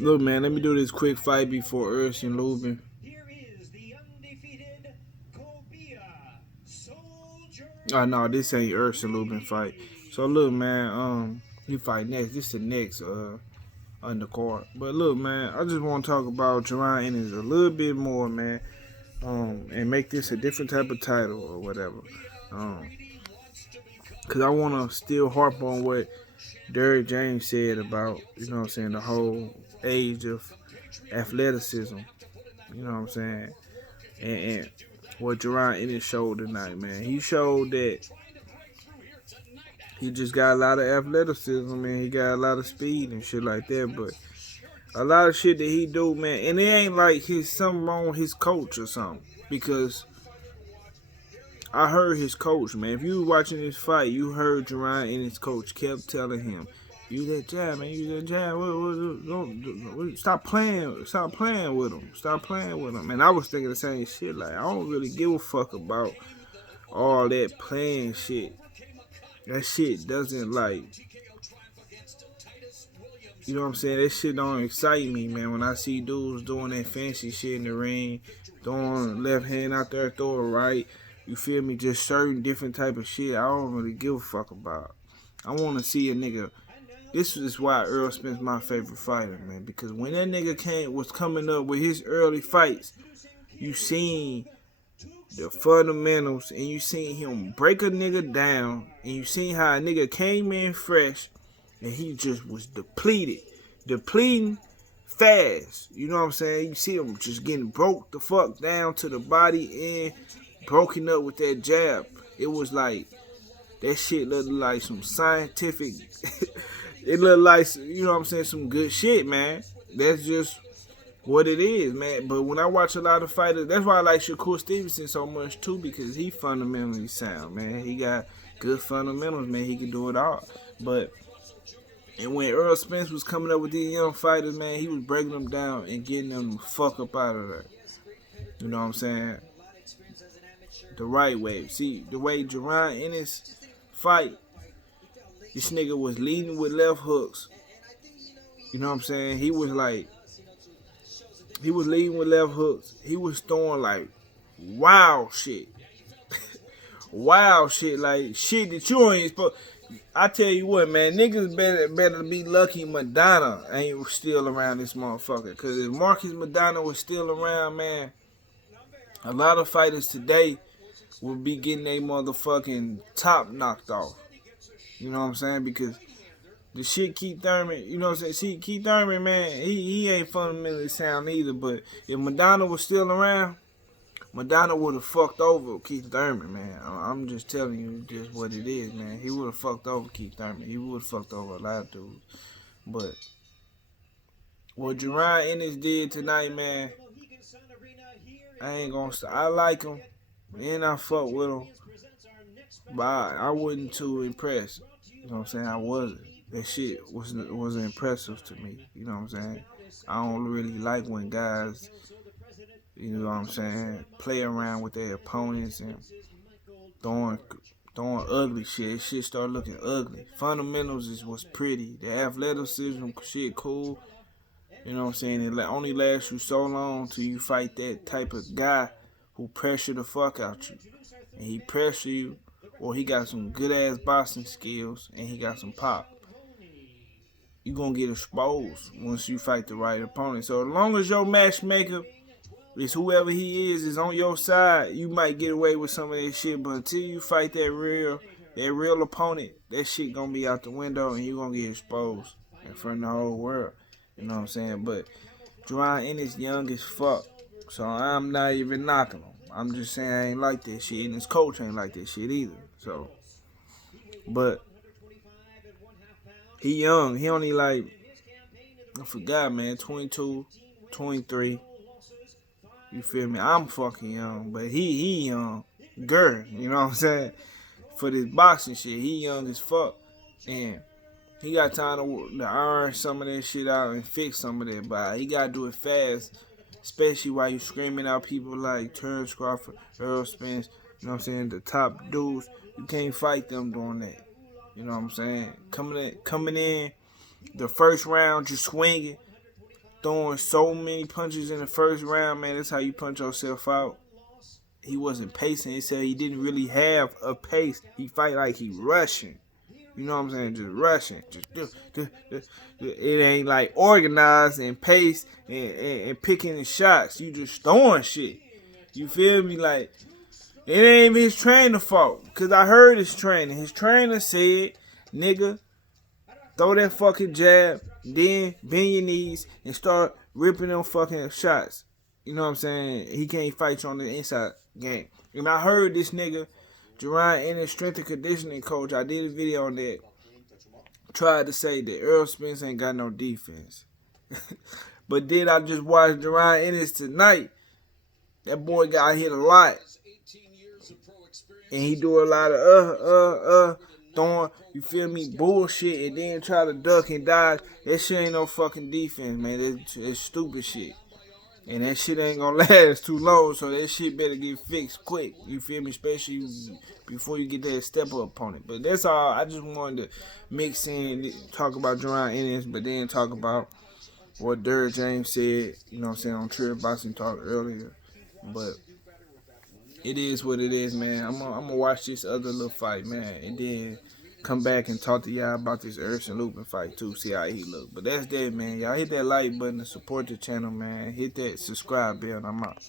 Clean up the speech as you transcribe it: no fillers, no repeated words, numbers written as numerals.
Look, man, let me do this quick fight before Urs and Lubin. Oh no, this ain't Urs and Lubin fight. So look, man, he fight next. This the next undercard. But look, man, I just want to talk about jaron Ennis a little bit more, man. And make this a different type of title or whatever. Um, Cause I want to still harp on what Derrick James said about, you know what I'm saying, the whole age of athleticism. You know what I'm saying? And what jaron Ennis showed tonight, man. He showed that he just got a lot of athleticism and he got a lot of speed and shit like that. But a lot of shit that he do, man, and it ain't like he's something wrong with his coach or something. Because I heard his coach, man. If you were watching this fight, you heard jaron and his coach kept telling him, "You that jab, man. You that jab. Stop playing. Stop playing with him. Stop playing with him." And I was thinking the same shit. Like I don't really give a fuck about all that playing shit. That shit doesn't like. You know what I'm saying? That shit don't excite me, man. When I see dudes doing that fancy shit in the ring, throwing left hand out there, throw it right. You feel me? Just certain different type of shit I don't really give a fuck about. I want to see a nigga. This is why Earl Spence my favorite fighter, man. Because when that nigga was coming up with his early fights, you seen the fundamentals and you seen him break a nigga down and you seen how a nigga came in fresh and he just was depleting fast. You know what I'm saying? You see him just getting broke the fuck down to the body and broken up with that jab. It was like that shit looked like some scientific. It looked like, you know what I'm saying, some good shit, man. That's just what it is, man. But when I watch a lot of fighters, that's why I like Shakur Stevenson so much too, because he fundamentally sound, man. He got good fundamentals, man. He can do it all. And when Earl Spence was coming up with these young fighters, man, he was breaking them down and getting them the fuck up out of there. You know what I'm saying? The right way. See, the way jaron Ennis fight, this nigga was leading with left hooks. You know what I'm saying? He was leading with left hooks. He was throwing like wild shit. Wild shit, like shit that you ain't supposed. I tell you what, man, niggas better be lucky Madonna ain't still around this motherfucker. Cause if Marcus Madonna was still around, man, a lot of fighters today will be getting their motherfucking top knocked off. You know what I'm saying? Because the shit Keith Thurman, you know what I'm saying? See, Keith Thurman, man, he ain't fundamentally sound either. But if Madonna was still around, Madonna would have fucked over Keith Thurman, man. I'm just telling you just what it is, man. He would have fucked over Keith Thurman. He would have fucked over a lot of dudes. But what jaron Ennis did tonight, man, I ain't gonna stop. I like him, and I fuck with him. But I wasn't too impressed. You know what I'm saying? I wasn't. That shit wasn't impressive to me. You know what I'm saying? I don't really like when guys, you know what I'm saying, play around with their opponents and throwing ugly shit. Shit start looking ugly. Fundamentals was pretty. The athleticism shit cool. You know what I'm saying? It only lasts you so long till you fight that type of guy who pressure the fuck out you. And he pressure you, or he got some good ass boxing skills and he got some pop. You gonna get exposed once you fight the right opponent. So as long as your matchmaker is whoever he is on your side, you might get away with some of that shit. But until you fight that real opponent, that shit gonna be out the window and you gonna get exposed in front of the whole world. You know what I'm saying? But jaron Ennis young as fuck, so I'm not even knocking him. I'm just saying I ain't like that shit, and his coach ain't like that shit either. So, but he young. He only like, I forgot, man, 22, 23. You feel me? I'm fucking young, but he young. Girl, you know what I'm saying? For this boxing shit, he young as fuck. And he got time to iron some of that shit out and fix some of that, but he got to do it fast, especially while you screaming out people like Terrence Crawford, Earl Spence, you know what I'm saying, the top dudes. You can't fight them doing that. You know what I'm saying? Coming in the first round, you swinging, throwing so many punches in the first round, man. That's how you punch yourself out. He wasn't pacing. He said he didn't really have a pace. He fight like he rushing. You know what I'm saying? Just rushing. It ain't like organized and paced and picking the shots. You just throwing shit. You feel me? Like, it ain't even his trainer fault. Because I heard his trainer. His trainer said, nigga, throw that fucking jab, then bend your knees and start ripping them fucking shots. You know what I'm saying? He can't fight you on the inside game. And I heard this nigga, Jaron Ennis, strength and conditioning coach, I did a video on that, tried to say that Earl Spence ain't got no defense. But then I just watched Jaron Ennis tonight. That boy got hit a lot. And he do a lot of throwing, you feel me, bullshit, and then try to duck and dodge. That shit ain't no fucking defense, man. It's stupid shit. And that shit ain't gonna last too long, so that shit better get fixed quick. You feel me? Especially before you get that step-up opponent. But that's all. I just wanted to mix in, talk about Jaron Ennis, but then talk about what Derrick James said, you know what I'm saying, on True Boxing Talk earlier. But it is what it is, man. I'm gonna watch this other little fight, man, and then come back and talk to y'all about this Erson Lupin fight too, see how he look. But that's that, man. Y'all hit that like button to support the channel, man. Hit that subscribe bell, and I'm out.